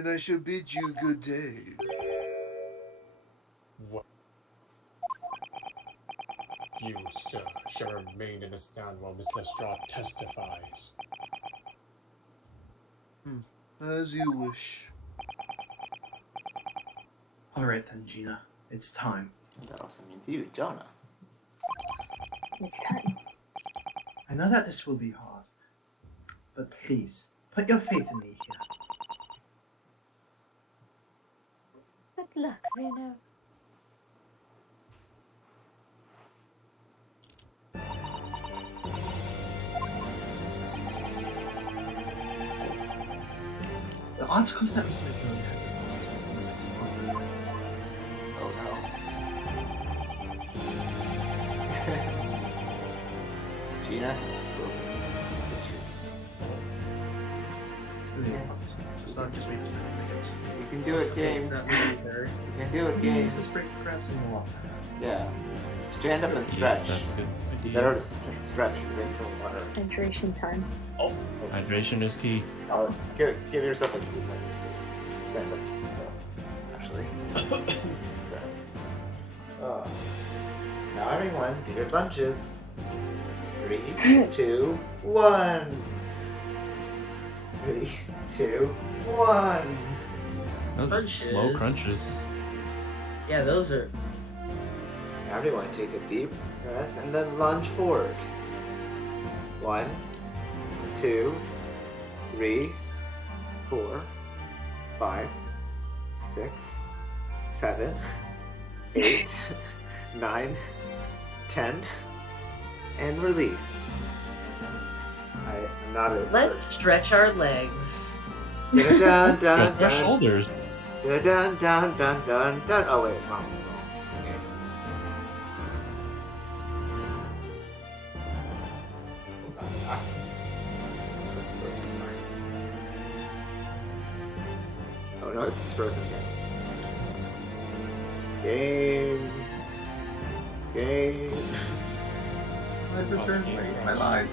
and I shall bid you good day. What? You, sir, shall remain in the stand while Miss Lestrade testifies. As you wish. Alright then, Gina. It's time. That also means you, Jonah. It's time. I know that this will be hard, but please, put your faith in me here. Good luck, Reno. The articles that Mr. McGill had lost Oh no. Gina has broken history. Just make a statement, I guess. You can do it, game. It's not really fair. You can do it, game. Use the spring to grab some water. Yeah. Stand up and stretch. That's a good You idea. better to stretch and drink some water. Hydration time. Oh. Hydration is key. Give yourself a few seconds to stand up. Actually. So. Now everyone, do your lunges. 3, 2, 1. 3, 2, 1. Those are slow crunches. Yeah, those are. Everyone, take a deep breath and then lunge forward. 1, 2, 3, 4, 5, 6, 7, 8, 9, 10, and release. I'm not a. Let's stretch our legs. Dun, dun, Stretch dun, our dun. shoulders. Dun, dun, dun, dun, dun, dun. Oh wait, wrong. Okay. Ah. That's a little too far. Oh no, it's frozen again. Game. I've returned late. I lied.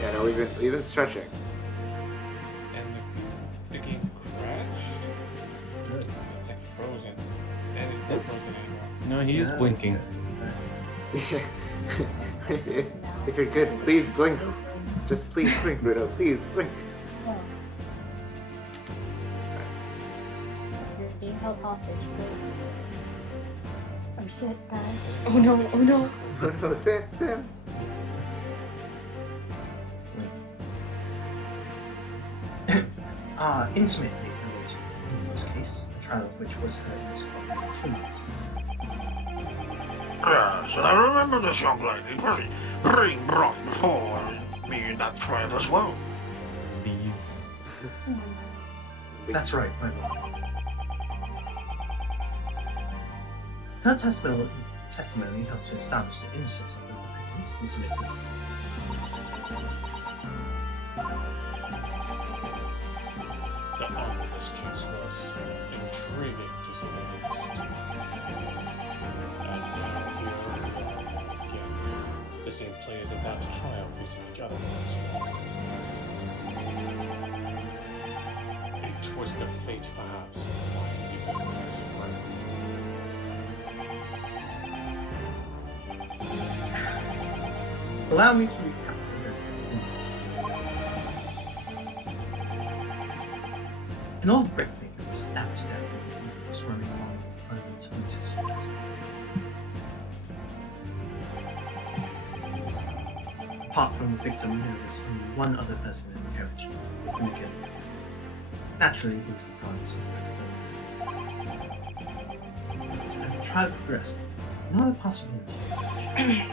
Yeah, no, we've been stretching. And the game crashed? It's like frozen. And it's not frozen anymore. No, he is blinking. if you're good, please blink. Just please blink, Rudo. Please blink. Well. You're being held hostage. Oh shit, guys. Oh no, oh no. Oh no, Sam. Intimately related in this case, the trial of which was heard in Scotland 2 months ago. Yes, I remember this young lady being brought before me in that trial as well. Bees. That's right, my lord. Her testimony helped to establish the innocence of the defendant, Miss Midland. The arm of this case was intriguing to say the least. And now here we are again. The same players in that trial facing each other once more. A twist of fate, perhaps, might be Gomez's friend. Allow me to recap the events in 2 months. An old brickmaker was stabbed to death when he was running along unlit winter streets. Apart from the victim, there was only one other person in the carriage, Mr. McGill. Naturally, he was the prime suspect for the But as the trial progressed, another possibility emerged.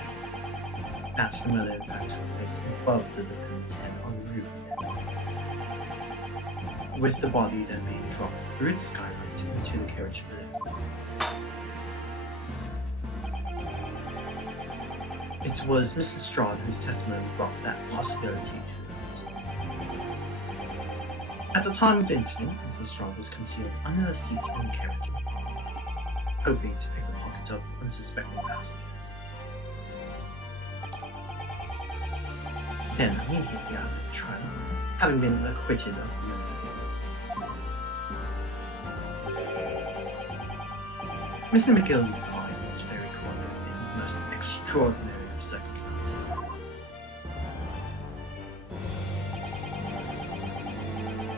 That's the murder in fact took place above the defendant's head on the roof, with the body then being dropped through the skylight into the carriage below. It was Mrs. Strahd whose testimony brought that possibility to light. At the time of the incident, Mrs. Strahd was concealed under the seats in the carriage, hoping to pick the pockets of unsuspecting passengers. Then, immediately after the trial, having been acquitted of the murder, Mr. McGill died in this very corner in most extraordinary of circumstances.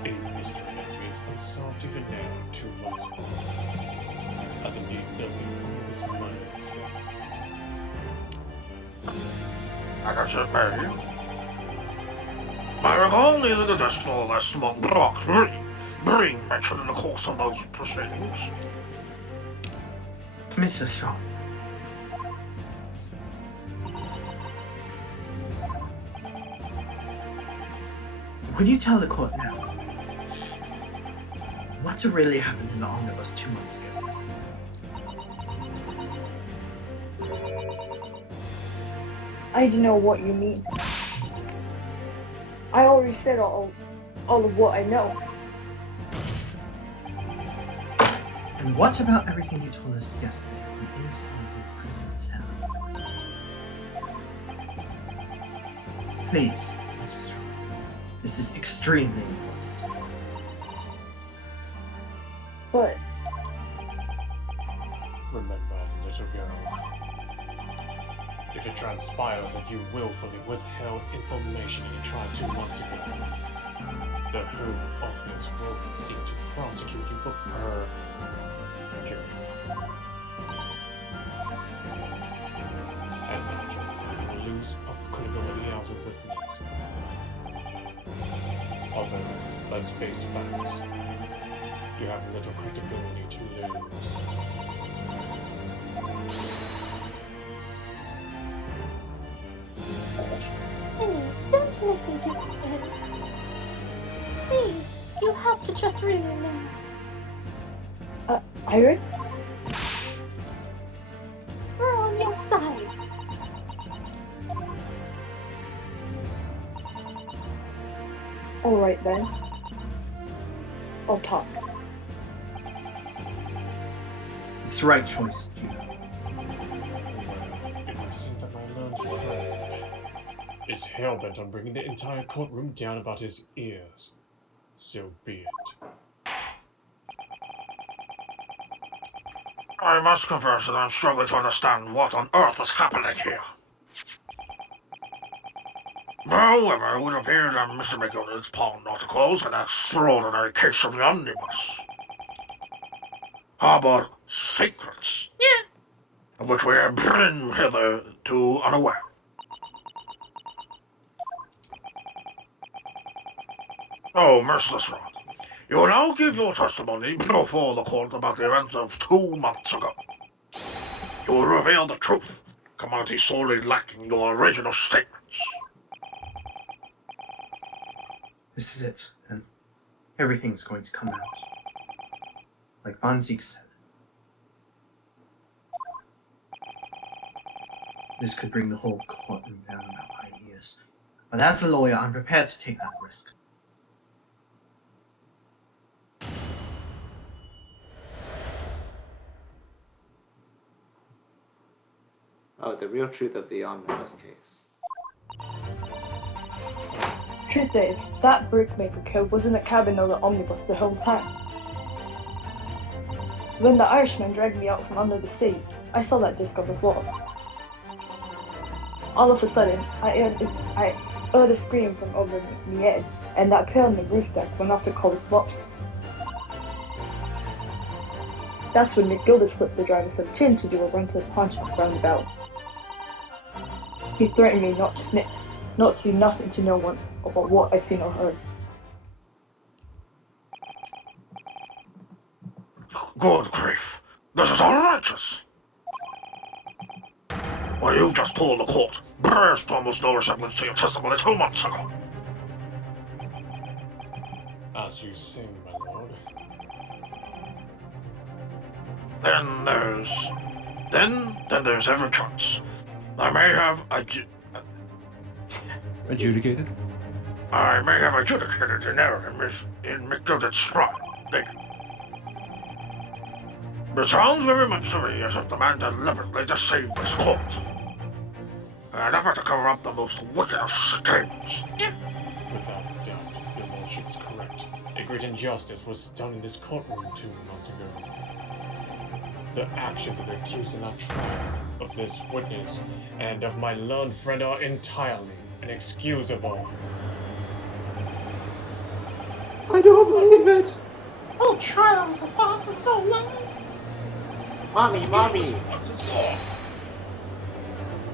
A mystery that remains unsolved even now, 2 months ago. As indeed does the Miss Mullins. And as it may, I recall neither the death nor the small block being mentioned in the course of those proceedings. Mr. Shaw, would you tell the court now what really happened in the omnibus 2 months ago? I don't know what you mean. I already said all of what I know. And what about everything you told us yesterday from inside your prison cell? Please, Mrs. Shaw, this is extremely important. But Remember, little girl. If it transpires that you willfully withheld information you tried 2 months ago, the Home Office will seek to prosecute you for perjury. And naturally, you will lose credibility as a witness. Although, let's face facts, you have little credibility to lose. Minnie, don't listen to him. Please, you have to trust Rena now. Iris? We're on your side. Alright then. I'll talk. It's the right choice, Judah. It would seem that my learned friend is hell-bent on bringing the entire courtroom down about his ears. So be it. I must confess that I'm struggling to understand what on earth is happening here. However, it would appear that Mr. McGillicuddy's pawned articles an extraordinary case of the omnibus. How about secrets? Yeah. Of which we have been hitherto unaware. Oh, Mr. Rod, you will now give your testimony before the court about the events of 2 months ago. You will reveal the truth, commodity sorely lacking your original statements. This is it, and everything's going to come out. Like Von Ziek said. This could bring the whole courtroom down about my ears. But as a lawyer, I'm prepared to take that risk. Oh, the real truth of the omnibus case. Truth is, that brickmaker kid was in the cabin of the omnibus the whole time. When the Irishman dragged me out from under the sea, I saw that disc on the floor. All of a sudden, I heard a scream from over my head, and that pail on the roof deck went off to call the swaps. That's when McGilda slipped the driver some tin to do a run to the pawn shop roundabout. He threatened me not to snitch, not to say nothing to no one about what I seen or heard. Good grief. This is unrighteous. What you just told the court bears almost no resemblance to your testimony 2 months ago. As you say, my lord. Then there's every chance. I may have Adjudicated? adjudicated an error in McGillicuddy's trial. It sounds very much to me as if the man deliberately deceived this court. An effort to cover up the most wicked of schemes. Without doubt, your lordship is correct. A great injustice was done in this courtroom 2 months ago. the actions of the accused in our trial, of this witness, and of my learned friend are entirely inexcusable. I don't believe it! Oh, trial was a farce for so long. Mommy! What's this for?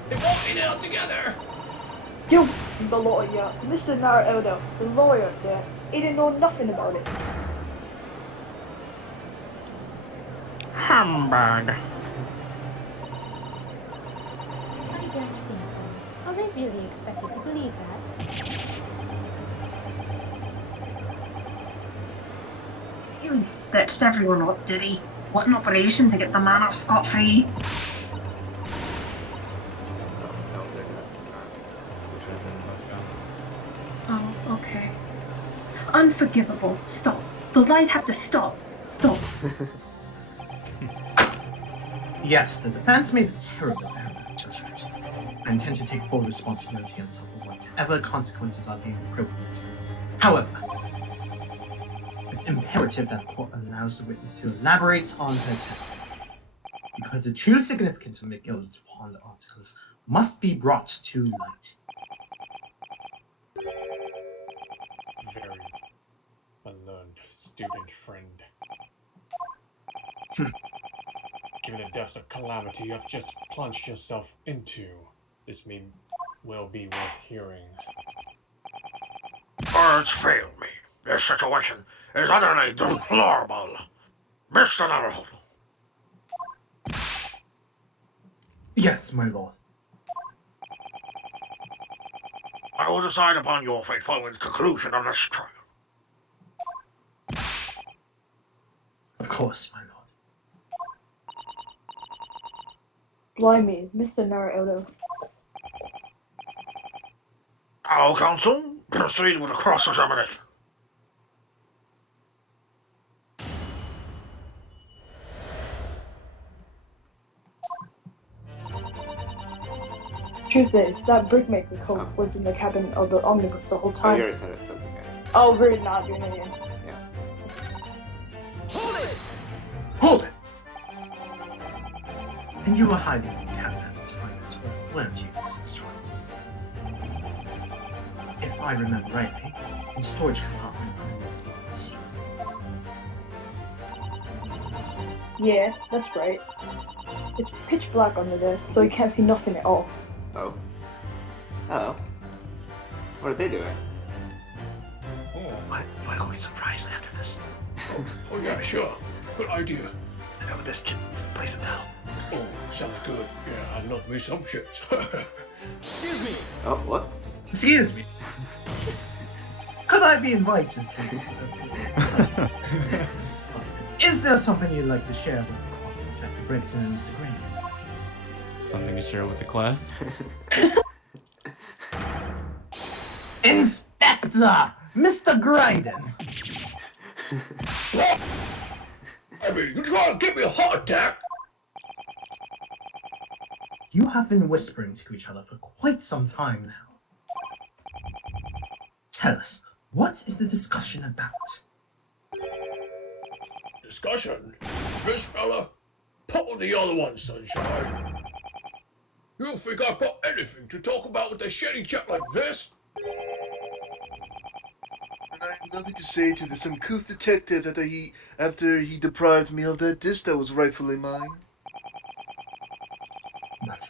They want me now together! You, the lawyer, Mr. Nara Elder, the lawyer there, he didn't know nothing about it. Humbug. I don't think so. Are they really expected to believe that? He stitched everyone up, did he? What an operation to get the man off scot-free. No, they're not. Oh, okay. Unforgivable. Stop. The lies have to stop. Stop. Yes, the defense made a terrible error of judgment. I intend to take full responsibility and suffer whatever consequences are deemed appropriate. However, it's imperative that the court allows the witness to elaborate on her testimony, because the true significance of McGilda's pond articles must be brought to light. Very unlearned student friend. Given the depths of calamity you have just plunged yourself into, this may well be worth hearing. Words fail me. This situation is utterly deplorable. Mr. Naruhodo. Yes, my lord. I will decide upon your fate following the conclusion of this trial. Of course, my lord. Blimey, Mr. Nara Elder. Our counsel, proceed with the cross-examination. Truth is, that brickmaker coat was in the cabin of the omnibus the whole Oh, time. you already said it, so it's okay. Oh, we're not doing it again. Hold it! And you were hiding in the cabin at the time as well, weren't you, Mrs. Troy? If I remember rightly, in storage compartment underneath the seat. Yeah, that's right. It's pitch black under there, so you can't see nothing at all. Oh. Oh. What are they doing? Why are we surprised after this? Oh yeah, sure. Good idea. I know the best chips place in town. Oh, sounds good. Yeah, I love me some chips. Oh, whoops. Excuse me. Could I be invited, please? Is there something you'd like to share with the court, Inspector Gregson and Mr. Green? Something to share with the class? Inspector! Mr. Gryden! What? I mean, you trying to give me a heart attack? You have been whispering to each other for quite some time now. Tell us, what is the discussion about? Discussion? This fella? Pull the other one, sunshine. You think I've got anything to talk about with a shitty chat like this? I have nothing to say to this uncouth detective after he deprived me of that dish that was rightfully mine. But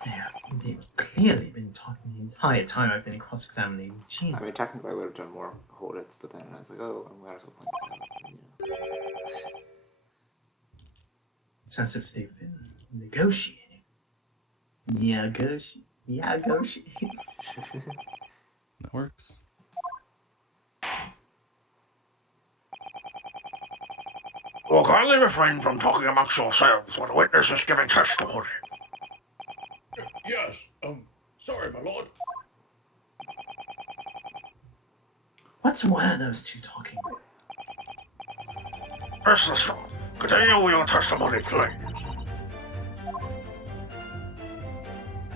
they've clearly been talking the entire time I've been cross-examining Gene. I mean, technically I would have done more audits, but then I was like, oh, I'm glad I was point this out. It's as if they've been negotiating. Negotiating. That works. Well, kindly refrain from talking amongst yourselves when a witness is giving testimony. Yes, sorry, my lord. What were those two talking about? Mr. Strong, continue with your testimony, please.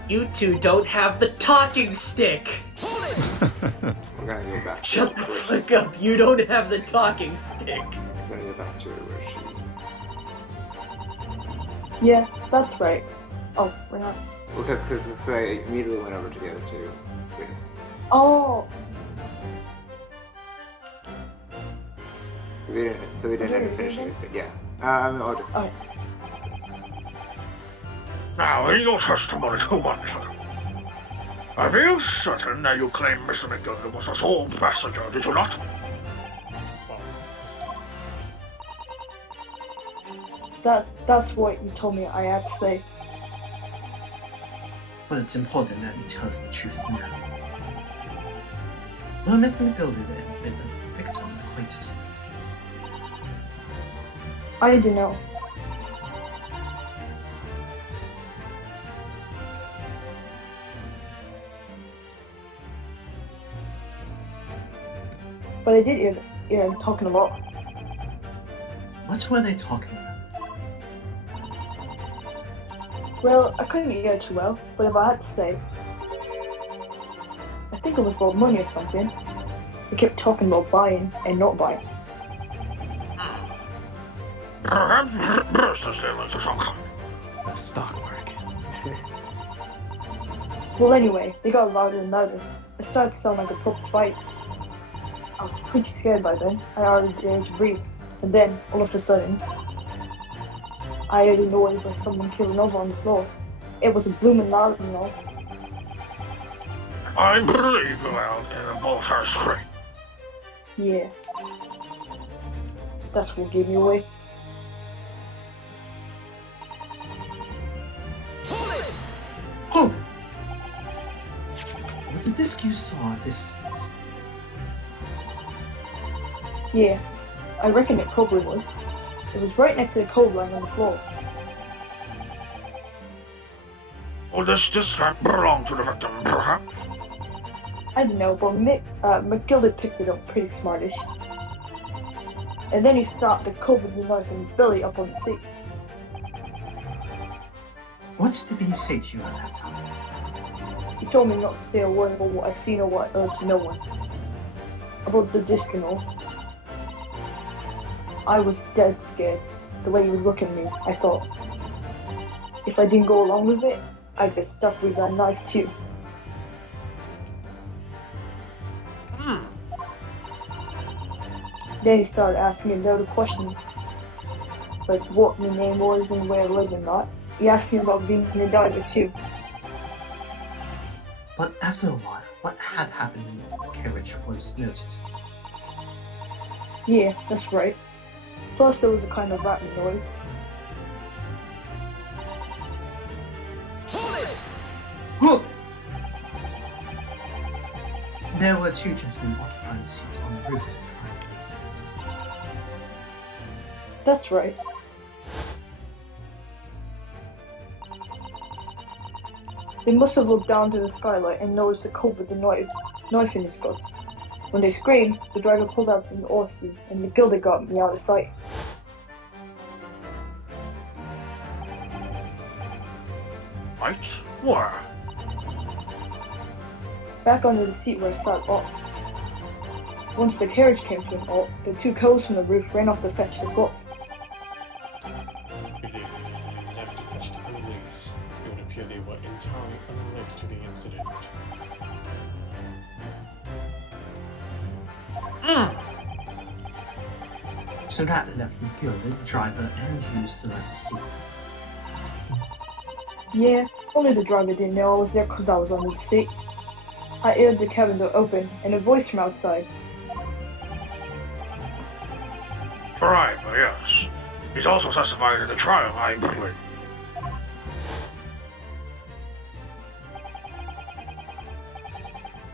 You two don't have the talking stick. We're gonna go back to Shut the where fuck up. You don't have the talking stick. We're gonna go back to where Yeah, that's right. Oh, we're not. Because I immediately went over to the other two witnesses. Oh, So we didn't end up finishing this thing. Yeah. I'll just. alright. Now, in your testimony 2 months ago, are you certain that you claim Mr. McGilvray was a sole passenger, did you not? That's what you told me I had to say. But it's important that you tell us the truth now. Well, Mr. McGilvray had been a victim of acquaintances. I didn't know. But I did hear him talking about. What were they talking about? Well, I couldn't hear too well, but if I had to say, I think it was about money or something. They kept talking about buying and not buying. Perhaps business dealings of some kind. The stock market. Well, anyway, they got louder and louder. It started to sound like a proper fight. I was pretty scared by then. I already dared to breathe. And then, all of a sudden, I heard a noise like someone killing us on the floor. It was a blooming loud and all. I believe you out in a bolter scream. Yeah. That's what gave me away. Oh! Was it this you saw? This. Yeah, I reckon it probably was. It was right next to the code line on the floor. Well, this discount belonged to the victim, perhaps? I don't know, but McGilda picked it up pretty smartish. And then he stopped the code with the knife in his belly up on the seat. What did he say to you at that time? He told me not to say a word about what I've seen or what I heard to no one. About the disc and all. I was dead scared. The way he was looking at me, I thought, if I didn't go along with it, I'd get stuck with that knife too. Then he started asking me loads of questions, like what my name was and where I lived and that. He asked me about being a diver too. But after a while, what had happened in the carriage was noticed. Yeah, that's right. First there was a kind of rattling noise. There were two gentlemen occupying the seats on the roof. That's right. They must have looked down to the skylight and noticed the coat with the knife in his guts. When they screamed, the driver pulled out the horses and McGilda got me out of sight. Right? Where? Back under the seat where I sat up. Once the carriage came to an halt, the two cows from the roof ran off to fetch the flops. If they left to fetch the police, it would appear they were entirely unlinked to the incident. So that left McGilda, the driver, and you still at the seat. Yeah, only the driver didn't know I was there because I was under the seat. I heard the cabin door open and a voice from outside. Driver, yes. He's also testified in the trial, I believe.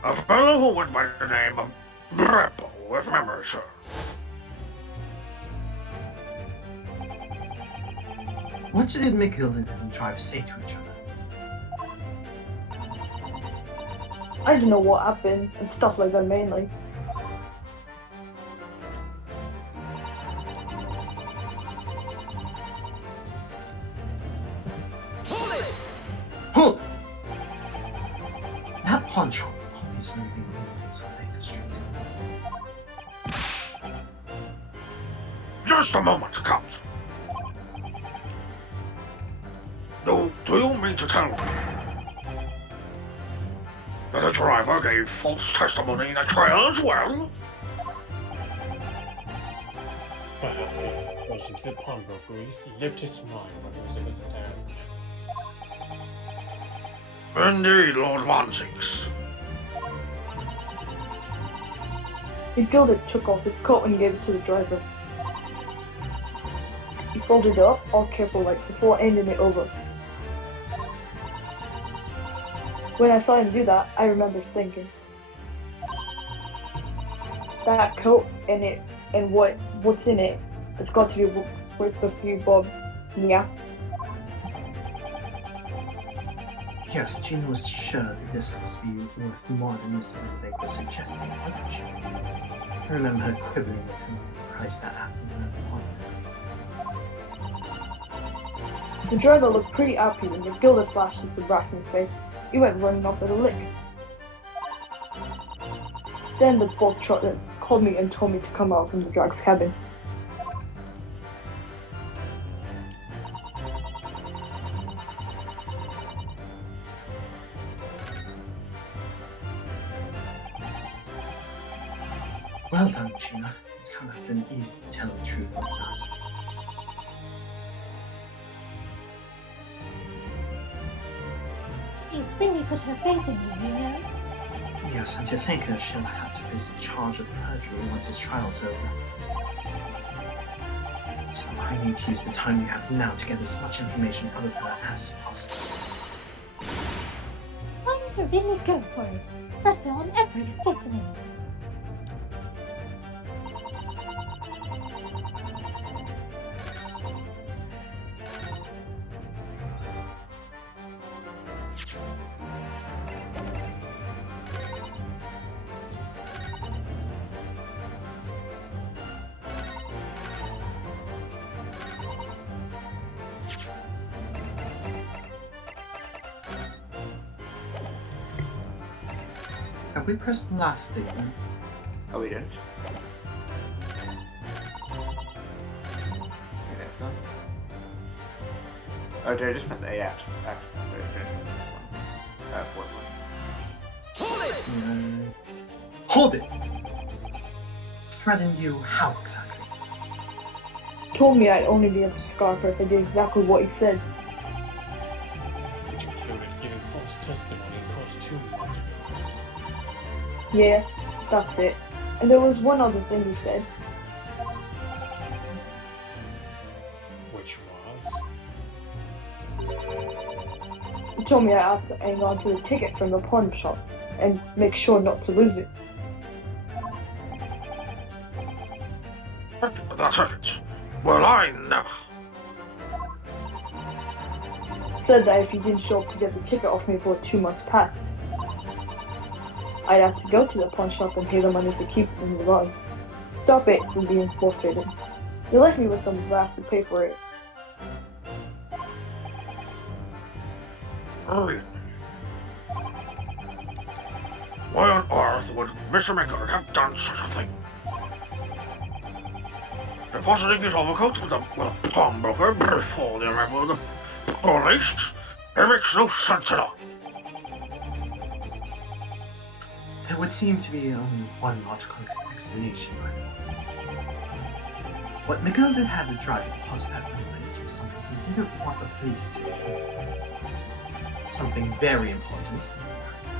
A fellow who went by the name of Breppo, if memory serves. What did McGilda and the driver say to each other? I don't know what happened and stuff like that mainly. Hold! That pawn shop obviously being moved on Baker Street. Just a moment, Count. Do you mean to tell me that the driver gave false testimony in a trial as well? Perhaps the person to the pawnbroker slipped his mind when he was in the stand. Indeed, Lord Vanzix. The gilder took off his coat and gave it to the driver. He folded it up, all careful like, before handing it over. When I saw him do that, I remember thinking, that coat and it and what's in it has got to be worth a few bob. Yeah. Yes, Gina was sure that this must be worth more than Mr. Lake was suggesting, wasn't she? I remember her quibbling with him over the price that happened in her appointment. The driver looked pretty happy when the gilder flashed some brass in his face. He went running off with a lick. Then the bog trotter called me and told me to come out from the drag's cabin. Well done, Gina. It's kind of been easy to tell the truth like that. She's really put her faith in you, you know? Yes, and to think her she'll have to face a charge of perjury once his trial's over. So I need to use the time we have now to get as much information out of her as possible. It's time to really go for it. Press her on every statement. Have we pressed the last statement? Oh, we didn't? Okay, next one. Oh, did I just press A? Actually, I finished the first one. Fourth one. Hold it! Threaten you how exactly? He told me I'd only be able to scarf her if I did exactly what he said. Which included giving false testimony in court 2 months ago. Yeah, that's it. And there was one other thing he said. Which was? He told me I have to hang on to the ticket from the pawn shop and make sure not to lose it. The ticket? Well, I never. Said that if he didn't show up to get the ticket off me for a 2-month pass, I'd have to go to the pawn shop and pay the money to keep it in the run. Stop it from being forfeited. They left me with some brass to pay for it. Really? Why on earth would Mr. McGurk have done such a thing? Depositing his overcoat with the pawnbroker before the arrival of the police? It makes no sense at all. There would seem to be only one logical explanation, right? What McGilden had the driver deposit at the place was something he didn't want the police to see. Something very important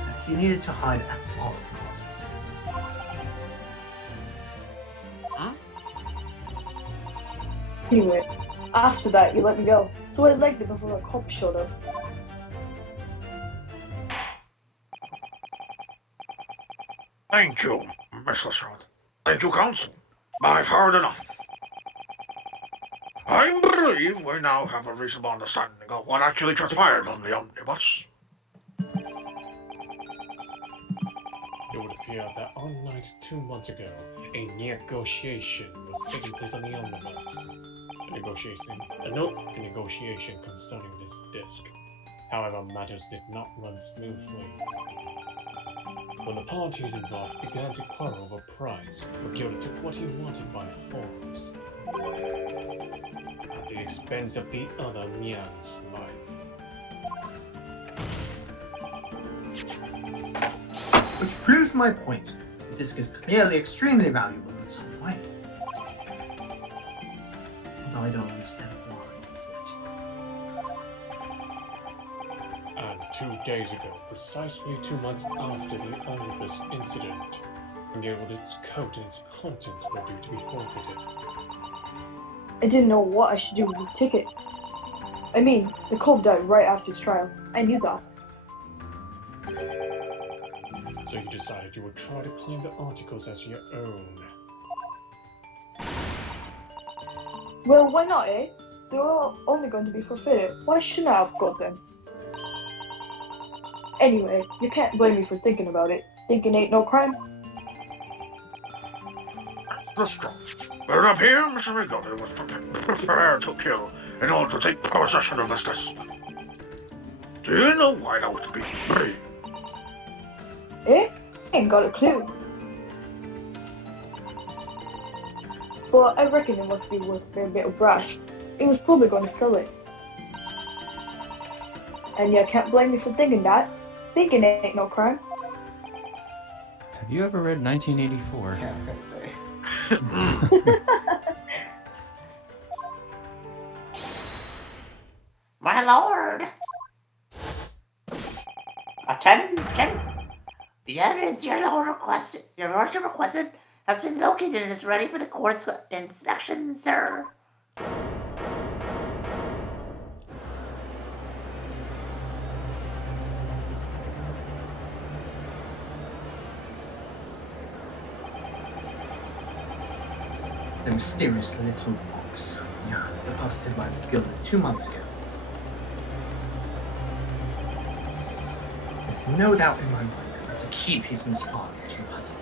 that he needed to hide at all costs. Anyway, after that, you let me go. So I legged it before the cops showed up. Thank you, Mr. Strode. Thank you, Counsel. I've heard enough. I believe we now have a reasonable understanding of what actually transpired on the omnibus. It would appear that on night 2 months ago, a negotiation was taking place on the omnibus. The negotiation concerning this disc. However, matters did not run smoothly. When the parties involved began to quarrel over price, McGilder took what he wanted by force, at the expense of the other Nyan's life. Which proves my point. The disc is clearly extremely valuable in some way. Although I don't understand why yet. And 2 days ago, precisely 2 months after the omnibus incident, Gilbert's coat and its contents were due to be forfeited. I didn't know what I should do with the ticket. I mean, the Cove died right after his trial. I knew that. So you decided you would try to claim the articles as your own. Well, why not, eh? They were all only going to be forfeited. Why shouldn't I have got them? Anyway, you can't blame me for thinking about it. Thinking ain't no crime. The straw. But up here, Mr. McGonagall was prepared to kill in order to take possession of this disc. Do you know why that was to be me? Eh? Ain't got a clue. But I reckon it must be worth a fair bit of brass. It was probably going to sell it. And you can't blame me for thinking that. Thinking ain't no crime. Have you ever read 1984? Yeah, I was gonna say. My lord! Attention! The evidence your lordship requested has been located and is ready for the court's inspection, sir. The mysterious little box. Yeah, deposited by Gilbert 2 months ago. There's no doubt in my mind that it's a key piece in this far-reaching puzzle.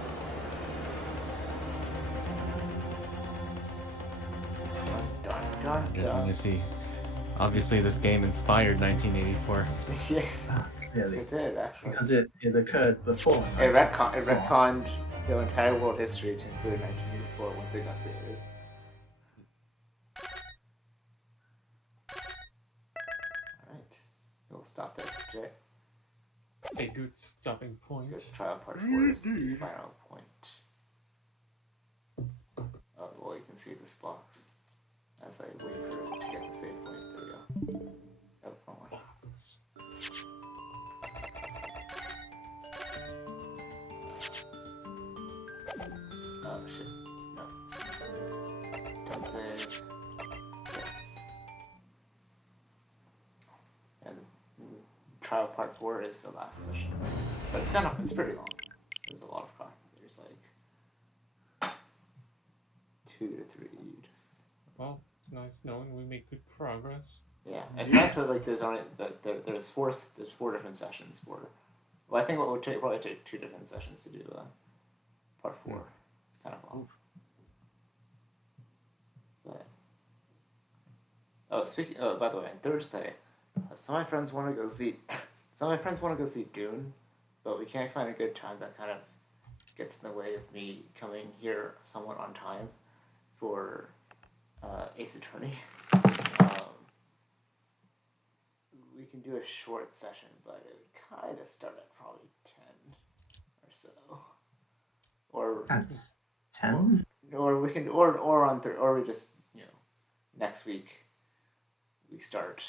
Interesting to see. Obviously, this game inspired 1984. Yes. Really? Yes, it did, actually. Because it occurred before. It retconned the entire world history to include 1984 once it got created. Alright. We'll stop there for today. A good stopping point. Because trial part 4 is the final point. Oh, well, you can see this box as I wait for it to get the save point. There we go. Oh, wrong one. Oh, shit. No. Don't save. Yes. And trial part 4 is the last session. But it's pretty long. There's a lot of crossing. There's like 2 to 3. Well, it's nice knowing we make good progress. Yeah, it's nice that like there's only there's four different sessions for. Well, I think it would probably take 2 different sessions to do part 4. It's kind of long. But by the way, on Thursday, some of my friends want to go see Dune, but we can't find a good time that kind of gets in the way of me coming here somewhat on time for Ace Attorney. We can do a short session, but it would kind of start at probably 10 or so. Or That's 10? Or we can, or we just, next week we start.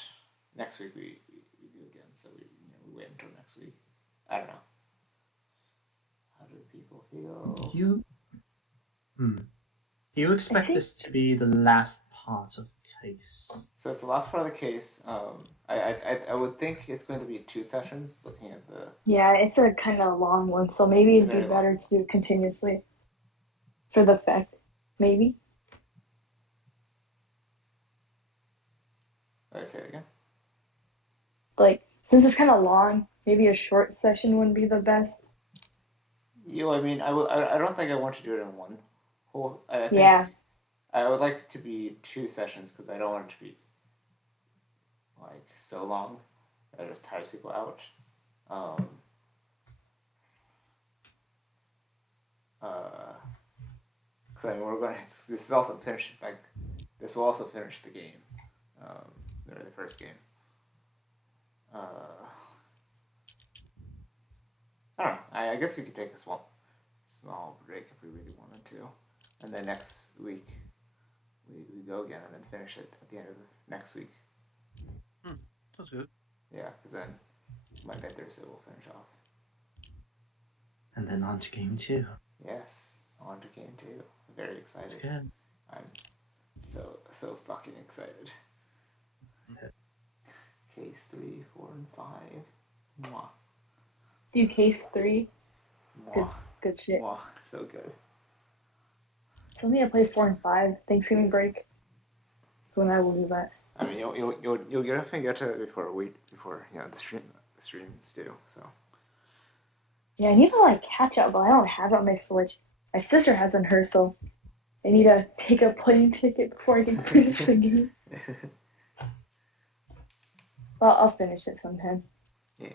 Next week we do again. So we wait until next week. I don't know. How do people feel? Do you expect this to be the last part of the case? So it's the last part of the case. I would think it's going to be 2 sessions. Looking at the. Yeah, it's a kind of long one, so maybe It's it'd be very better to do it continuously. For the effect, maybe. Did I say it again? Like, since it's kind of long, maybe a short session wouldn't be the best. I mean, I don't think I want to do it in one whole. I think Yeah. I would like it to be 2 sessions because I don't want it to be like so long that it just tires people out. Because I mean, we're going. This is also finished. Like, this will also finish the game, the first game. I don't know. I guess we could take a small break if we really wanted to, and then next week we go again and then finish it at the end of next week. Sounds good. Yeah, because then Monday, Thursday we'll finish off. And then on to game 2. Yes, on to game 2. I'm very excited. That's good. I'm so fucking excited. Case 3, 4, and 5. Mwah. Do case 3. Mwah. Good shit. Mwah. So good. So I need to play 4 and 5. Thanksgiving break. When I will do that. I mean, you'll definitely get to it before the streams do. So. Yeah, I need to like catch up, but I don't have it on my Switch. My sister has it on hers, so I need to take a plane ticket before I can finish the game. Well, I'll finish it sometime. Yeah.